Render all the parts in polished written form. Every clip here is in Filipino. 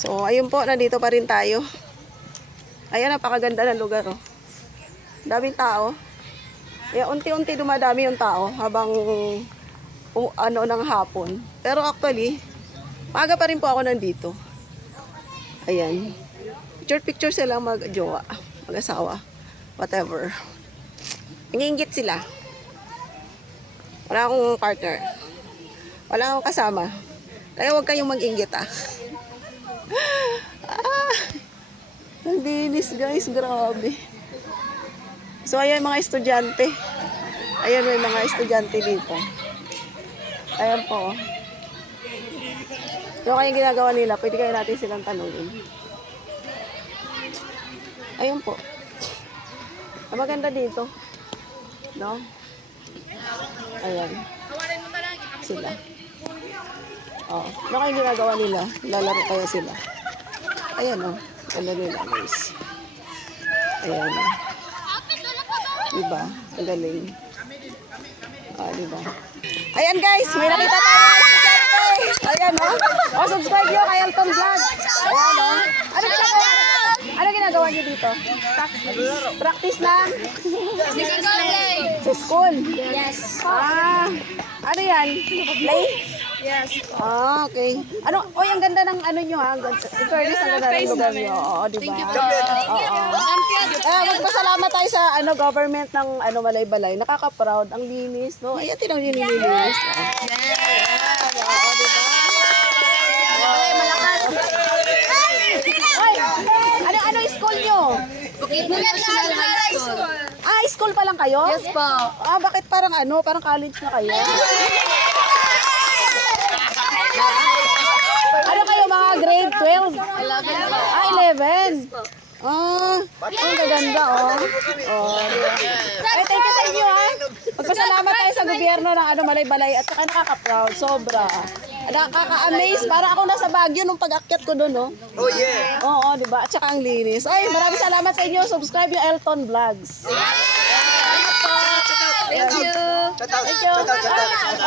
So, ayun po, nandito pa rin tayo. Ayan, napakaganda ng lugar, oh. Daming tao. Kaya unti-unti dumadami yung tao habang ng hapon. Pero actually, maaga pa rin po ako nandito. Ayan. Picture sila mag-jowa, mag-asawa, whatever. Nangiinggit sila. Wala akong partner. Wala akong kasama. Kaya huwag kayong mag-inggit, ah. Ang dinis, guys. Grabe. So, ayan mga estudyante. Ayan may mga estudyante dito. Ayan po. So, kayong ginagawa nila, pwede kayo natin silang tanungin. Ayun po. Ang maganda dito. No? Ayan. Sila. Oh, ano kayong ginagawa nila? Lalaro kaya sila. Ayan, oh. Ano nila, guys. Ayan. Diba? Ang galing. Diba? Ayan, guys. May nakita tayo. Ayan, oh. Oh, subscribe nyo kay Elton Vlog. Ayan, oh. Ano ginagawa nyo dito? Practice lang? Sa school? Yes. Ano yan? Play? Yes. Okay. Ano? Oy, ang ganda ng ano nyo, ha? In fairness, ang ganda ng lugar nyo. Oo, diba? Magpasalamat tayo sa government ng Malay-Balay. Nakaka-proud. Ang linis, no? Ayan, tinang nyo nilinis. Oo, diba? Ano school nyo? Bukidnon National High School. School pa lang kayo? Yes po. Bakit parang parang college na kayo? Ano kayo, mga grade 12? 11 po. 11. Ang gaganda, oh. Ay, thank you sa inyo, ha. Magpasalamat tayo sa gobyerno ng Malay-Balay at saka nakaka-proud, sobra. Nakaka-amaze, para ako nasa Baguio nung pag-akyat ko doon, oh. Oh yeah. Oo, diba? At saka ang linis. Ay, maraming salamat sa inyo. Subscribe yung Elton Vlogs. Thank you. Thank you.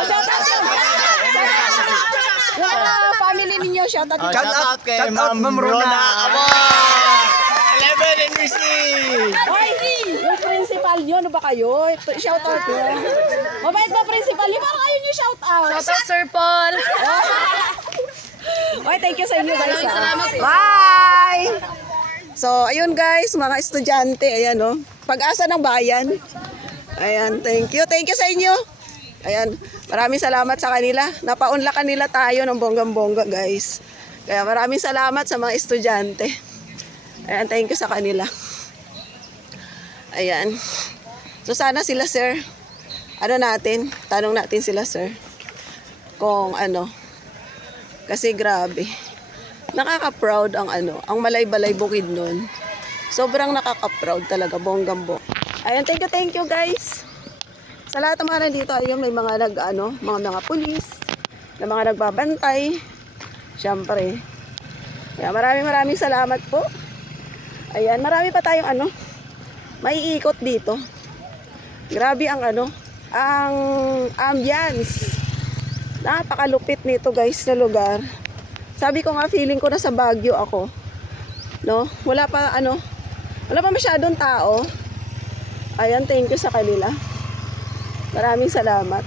Shout out. Yung family ninyo, shout out. Shout out kay Ma'am Rona. 11 and receive. Hoy, yung principal nyo, ano ba kayo? Shout out nyo. Mabait ba principal nyo? Parang kayo nyo shout out. Shout out Sir Paul. Hoy, thank you sa inyo guys. Salamat po. Bye! So, ayun guys, mga estudyante, ayan oh. Pag-asa ng bayan. Ayan, thank you. Thank you sa inyo. Ayan, maraming salamat sa kanila. Napaunlakan nila tayo ng bonggang-bongga guys. Kaya maraming salamat sa mga estudyante. Ayan, thank you sa kanila. Ayan. So sana sila sir, tanong natin sila sir. Kung kasi grabe. Nakaka-proud ang ang Malay-Balay Bukidnon. Sobrang nakaka-proud talaga, bonggang-bongga. Ayan, thank you guys. Sa lahat ng mga nandito, ayun, may mga mga pulis, na mga nagbabantay. Siyempre. Kaya maraming salamat po. Ayan, marami pa tayong maiikot dito. Grabe ang ang ambience. Napakalupit nito guys na lugar. Sabi ko nga, feeling ko na sa Baguio ako. No? Wala pa masyadong tao. Ayan, thank you sa kanila. Maraming salamat.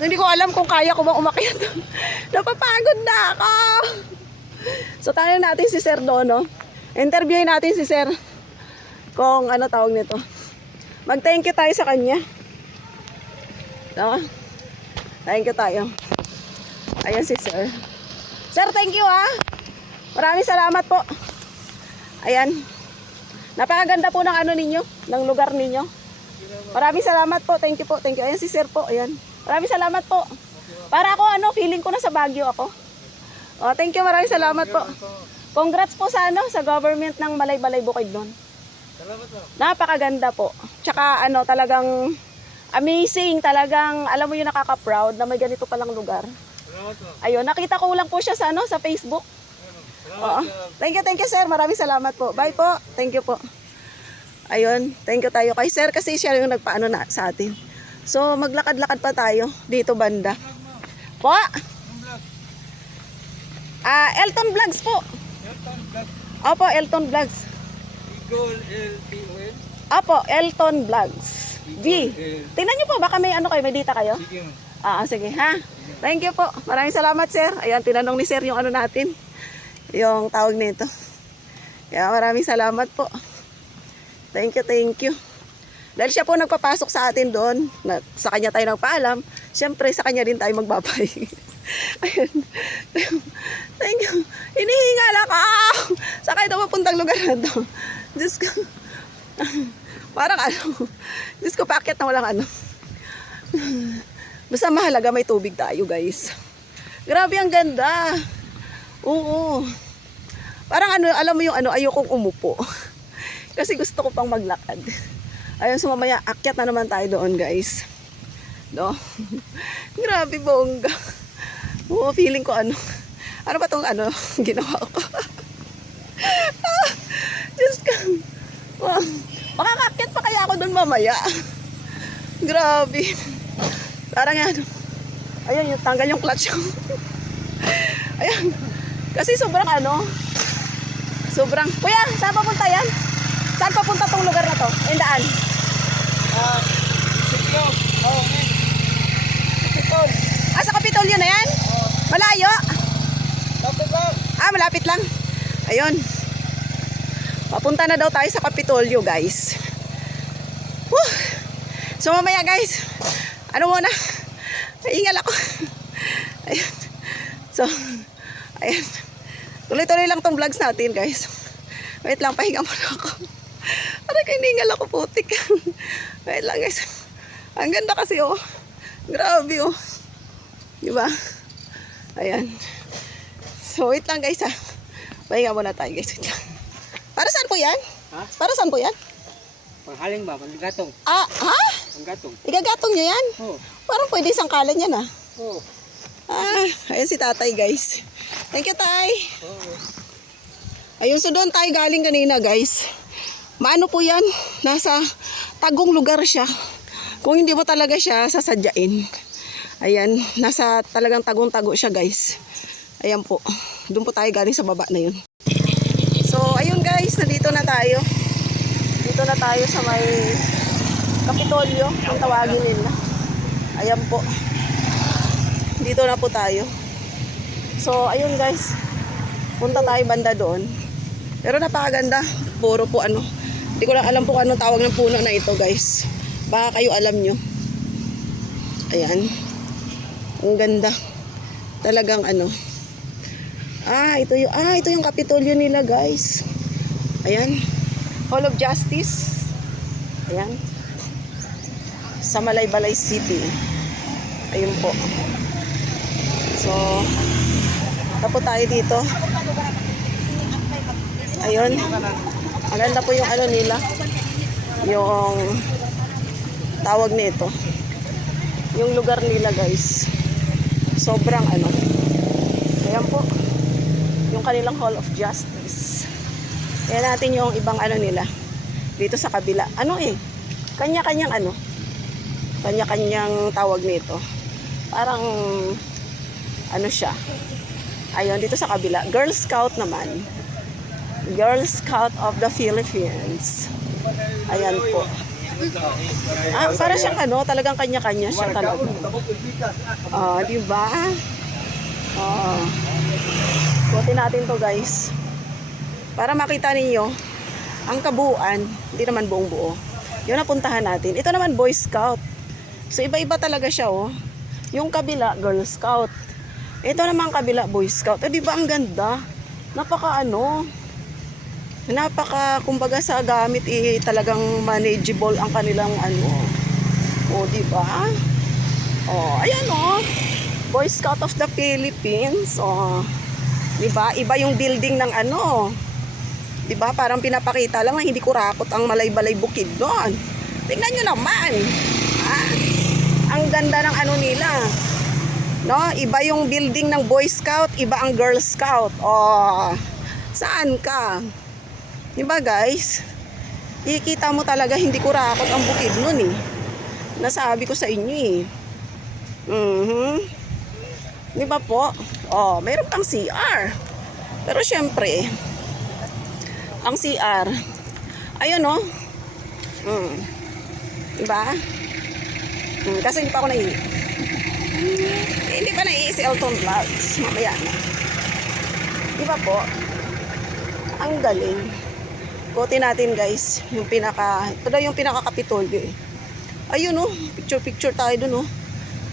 Hindi ko alam kung kaya ko bang umakyat. Napapagod na ako. So, tanong natin si Sir Dono. Interviewin natin si Sir kung tawag nito. Mag-thank you tayo sa kanya. No? Thank you tayo. Ayan si Sir. Sir, thank you ha. Maraming salamat po. Ayan. Napakaganda po ng ninyo, ng lugar ninyo. Maraming salamat po. Thank you po. Thank you. Ayan si Sir po. Ayan. Maraming salamat po. Para ako feeling ko na sa Baguio ako. Thank you. Maraming salamat po. Congrats po sa sa government ng Malay-Balay Bukidnon. Salamat po. Napakaganda po. Tsaka talagang amazing, talagang alam mo yung nakaka-proud na may ganito palang lugar. Salamat po. Ayun, nakita ko lang po siya sa sa Facebook. Oo. Thank you sir. Maraming salamat po. Bye po. Thank you po. Ayun, thank you tayo kay sir kasi siya yung nagpaano na sa atin. So maglakad-lakad pa tayo dito banda. Po. Elton Vlogs po. Opo, Elton Vlogs. Eagle LTON. Opo, Elton Vlogs. V. Tingnan niyo po, baka may ano kayo, may data kayo? Sige. Sige ha. Thank you po. Maraming salamat, sir. Ayan, tinanong ni sir yung ano natin. Yung tawag nito. Kaya maraming salamat po. Thank you, thank you. Dahil siya po nagpapasok sa atin doon, sa kanya tayo nagpaalam, siyempre sa kanya din tayo magbabay. Ayun. Thank you. Hinihingala ka! Saan kayo mapuntang lugar na to? Diyos ko. Parang ano. Diyos ko, paakyat na walang ano. Basta mahalaga may tubig tayo, guys. Grabe, ang ganda. Oo. Parang ano, alam mo yung ano, ayokong umupo. Kasi gusto ko pang maglakad. Ayun, so mamaya, akyat na naman tayo doon, guys. No? Grabe, bongga. Oo, feeling ko ano. Ano ba tong ano, ginawa ko? Diyos ka. Wow. Makakakyat pa kaya ako doon mamaya. Grabe. Parang yan. Ayun, yung tanggal yung clutch ko. Ayan. Kasi sobrang ano. Sobrang. Kuya, saan papunta yan? Saan papunta tong lugar na to? Ayun, daan. Sige. Oo. Kapitol. Sa Kapitolyo na yan? Malayo? Tapos lang. Malapit lang. Ayun. Papunta na daw tayo sa Kapitolyo, guys. Woo! So mamaya, guys, ano muna? Naingal ako. Ayan. So, ayan. Tuloy-tuloy lang tong vlogs natin, guys. Wait lang, pahinga muna ako. Aray ko, hiningal ako, putik. Wait lang, guys. Ang ganda kasi, oh. Grabe, oh. Diba? Ayan. So, wait lang, guys, ha. Pahinga muna tayo, guys. Wait lang. Para saan po yan? Ha? Para saan po yan? Panghaling ba? Panggatong. Ha? Panggatong. Igagatong nyo yan? Oo. Parang pwede isang kalan yan, ah. Oo. Ayan si tatay, guys. Thank you, tay. Oo. Ayun, so doon tayo galing kanina, guys. Maano po yan? Nasa tagong lugar siya. Kung hindi mo talaga siya sasadyain. Ayan, nasa talagang tagong-tago siya, guys. Ayan po. Doon po tayo galing sa baba na yun. So, ayun, guys. Nandito na tayo. Dito na tayo sa may Kapitolyo. Ang tawagin nila. Ayan po. Dito na po tayo. So, ayun, guys. Punta tayo banda doon. Pero napakaganda. Puro po ano. Hindi ko lang alam po anong tawag ng puno na ito, guys. Baka kayo alam nyo. Ayan. Ang ganda. Talagang ano. Ito yung Kapitolyo nila, guys. Ayan. Hall of Justice. Ayan. Sa Malaybalay City. Ayun po. So, tapo tayo dito. Ayun. Maganda po yung ano nila. Yung tawag nito. Yung lugar nila, guys. Sobrang ano. Ayan po. Yung kanilang Hall of Justice. Ayan natin yung ibang ano nila. Dito sa kabila. Ano eh. Kanya-kanyang ano. Kanya-kanyang tawag nito. Parang ano siya. Ayun, dito sa kabila. Girl Scout naman. Girl Scout of the Philippines. Ayan po. Para siyang ano, talagang kanya-kanya siya talaga. Diba? Buti natin to, guys. Para makita ninyo ang kabuuan, hindi naman buong buo. Yun napuntahan natin. Ito naman Boy Scout. So iba-iba talaga siya, oh. Yung kabila Girl Scout. Ito naman kabila Boy Scout. Di ba ang ganda? Kumbaga sa gamit talagang manageable ang kanilang ano. Di ba? Ayan Boy Scout of the Philippines. Di ba? Iba yung building ng ano. Di ba? Parang pinapakita lang na hindi kurakot ang Malaybalay Bukid doon. Tingnan nyo naman. Ang ganda ng ano nila. No? Iba yung building ng Boy Scout, iba ang Girl Scout. Saan ka? Diba, guys? Ikita mo talaga hindi kurakot ang bukid nun eh. Nasabi ko sa inyo eh. Diba po? Mayroon pang CR. Pero syempre, ang CR, ayun no. Diba? Kasi hindi pa ako hindi pa si Elton Vlogs. Mamaya na. Diba po? Ang galing. Kote natin guys, yung ito daw yung pinaka-kapitolyo eh. Ayun oh, picture tayo dun oh.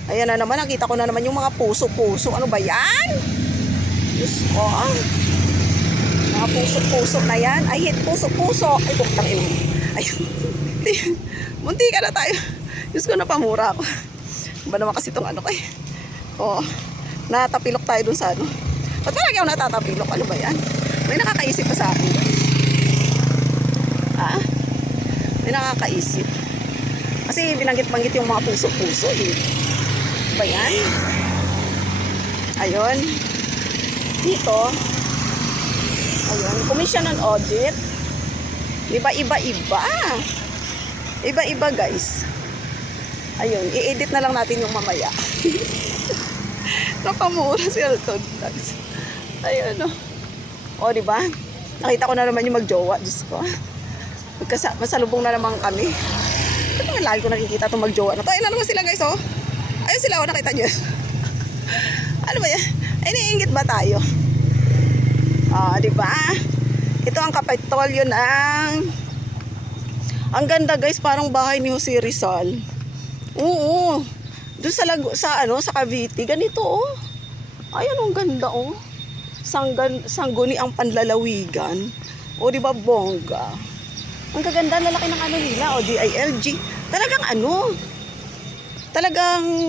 Ayan na naman, nakita ko na naman yung mga puso-puso. Ano ba yan? Diyos ko. Mga puso-puso na yan. Ay, hit puso-puso. Ay, buktang ino. Ayun. Munti ka na tayo. Diyos ko, napamura ako. Ba naman kasi itong ano ko eh. Oo. Natapilok tayo dun sa ano. Ba't parang ako natatapilok? Ano ba yan? May nakakaisip pa sa akin guys. May nakakaisip. Kasi binanggit-banggit yung mga puso-puso eh. Ba yan? Ayun. Dito. Ayun. Commission on audit. Diba iba-iba? Iba-iba guys. Ayun. I-edit na lang natin yung mamaya. Napamura si Elton Vlogs. Ayun o. O diba? Nakita ko na naman yung magjowa. Diyos ko. Masalubong na naman kami. Ito naman lagi ko nakikita itong magjowa na to. Ayun na naman sila guys oh. Ayun sila oh. Nakita nyo. Ano ba yan? Ay naiingit ba tayo? Diba? Ito ang kapitolyo ng... Ang ganda guys. Parang bahay ni Jose Rizal. Oo. Doon sa Cavite. Ganito oh. Ayun ang ganda oh. Sangguni ang panlalawigan. O diba bongga? Ang kaganda, lalaki ng ano nila, o DILG. Talagang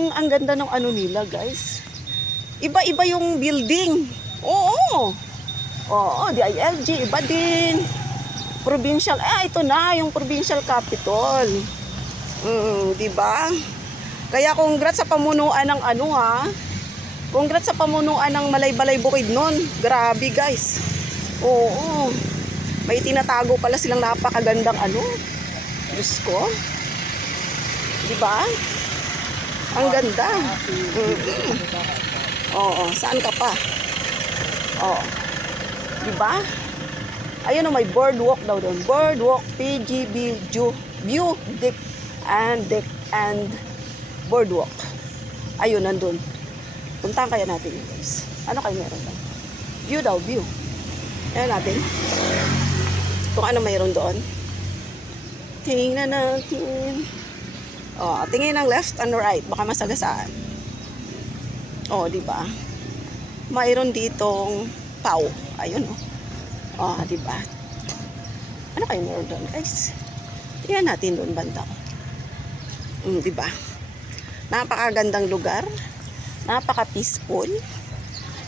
ang ganda ng ano nila, guys. Iba-iba yung building. Oo. Oo, DILG, iba din. Provincial, ito na, yung provincial capital. Diba? Kaya congrats sa pamunuan ng ano ha. Congrats sa pamunuan ng Malaybalay Bukidnon. Grabe, guys. Oo. May tinatago pala silang napakagandang ano. Diyos ko. Diba? Ang ganda. Oo. Saan ka pa? Oo. Diba? Ayun o, may boardwalk daw doon. Boardwalk, PGB, view, deck, and boardwalk. Ayun, nandun. Puntahan kaya natin yun, guys. Ano kayo meron doon? View daw, view. Ayan natin. Kung ano mayroon doon. Tingnan natin. Tingin ng left and right. Baka masagasaan. Diba? Mayroon ditong pau. Ayun, diba? Ano kayo meron doon, guys? Tingnan natin doon banda. Diba? Napakagandang lugar. Napaka-peaceful.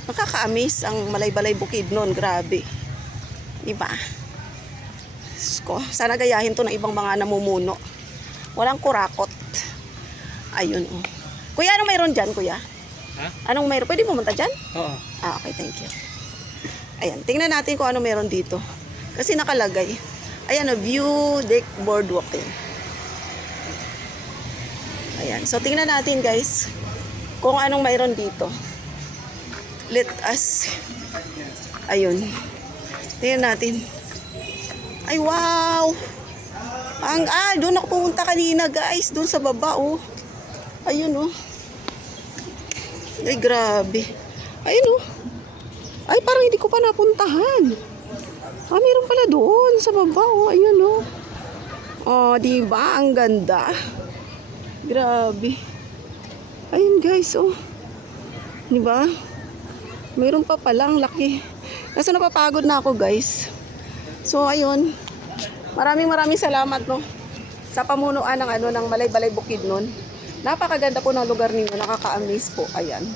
Nakaka-amaze ang Malaybalay Bukidnon. Grabe. Diba? Sana gayahin to ng ibang mga namumuno. Walang kurakot. Ayun oh. Kuya, anong mayroon dyan, kuya? Ha? Anong mayroon? Pwede pumunta dyan? Oo. Okay, thank you. Ayan, tingnan natin kung ano mayroon dito. Kasi nakalagay. Ayan, view deck boardwalk yun. Ayan, so tingnan natin guys kung anong mayroon dito. Let us. Ayun. Tingnan natin. Ay, wow! Doon ako pumunta kanina, guys. Doon sa baba, oh. Ayun, oh. Ay, grabe. Ayun, oh. Ay, parang hindi ko pa napuntahan. Meron pala doon sa baba, oh. Ayun, oh. Diba? Ang ganda. Grabe. Ayun, guys, oh. Diba? Mayroon pa palang laki. Kasi napapagod na ako, guys. So ayun, maraming salamat no sa pamunuan ng Malaybalay Bukidnon. Napakaganda po ng lugar ninyo, nakaka-amaze po. Ayan.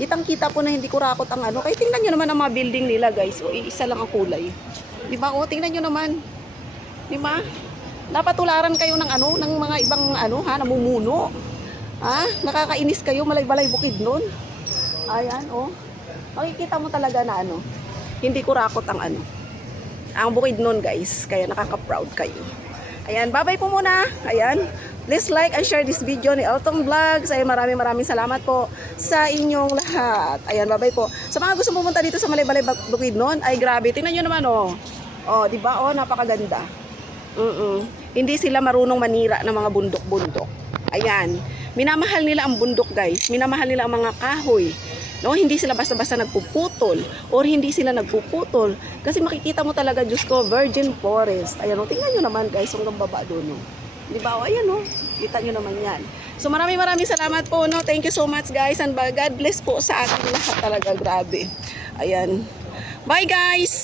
Kitang-kita po na hindi kurakot ang ano. Kaya tingnan niyo naman ang mga building nila, guys. Isa lang ang kulay. 'Di ba? Tingnan niyo naman. 'Di ba? Napatularan kayo ng ng mga ibang namumuno. Nakakainis kayo, Malaybalay Bukidnon. Ayan, makikita mo talaga na hindi kurakot ang ang Bukidnon, guys. Kaya nakaka-proud kayo. Ayan, bye-bye po muna. Ayan. Please like and share this video ni Elton Vlogs. Ay maraming salamat po sa inyong lahat. Ayan, bye-bye po. Sa mga gusto pumunta dito sa Malaybalay Bukidnon, ay grabe. Tingnan nyo naman, oh. Oh, di ba? Oh, napakaganda. Hindi sila marunong manira ng mga bundok-bundok. Ayan. Minamahal nila ang bundok, guys. Minamahal nila ang mga kahoy. No, hindi sila basta-basta nagpuputol or hindi sila nagpuputol kasi makikita mo talaga, Diyos ko, virgin forest. Ayan, oh, tingnan nyo naman, guys, hanggang baba doon, oh. Di ba? O, ayan, oh. Kita nyo naman yan. So, maraming salamat po, no? Thank you so much, guys. And God bless po sa ating lahat talaga. Grabe. Ayan. Bye, guys!